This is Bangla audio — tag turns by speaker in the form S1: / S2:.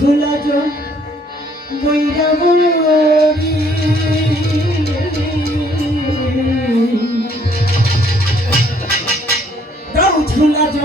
S1: গাও ঝুলা জো বৈরাবরী গাও ঝুলা জো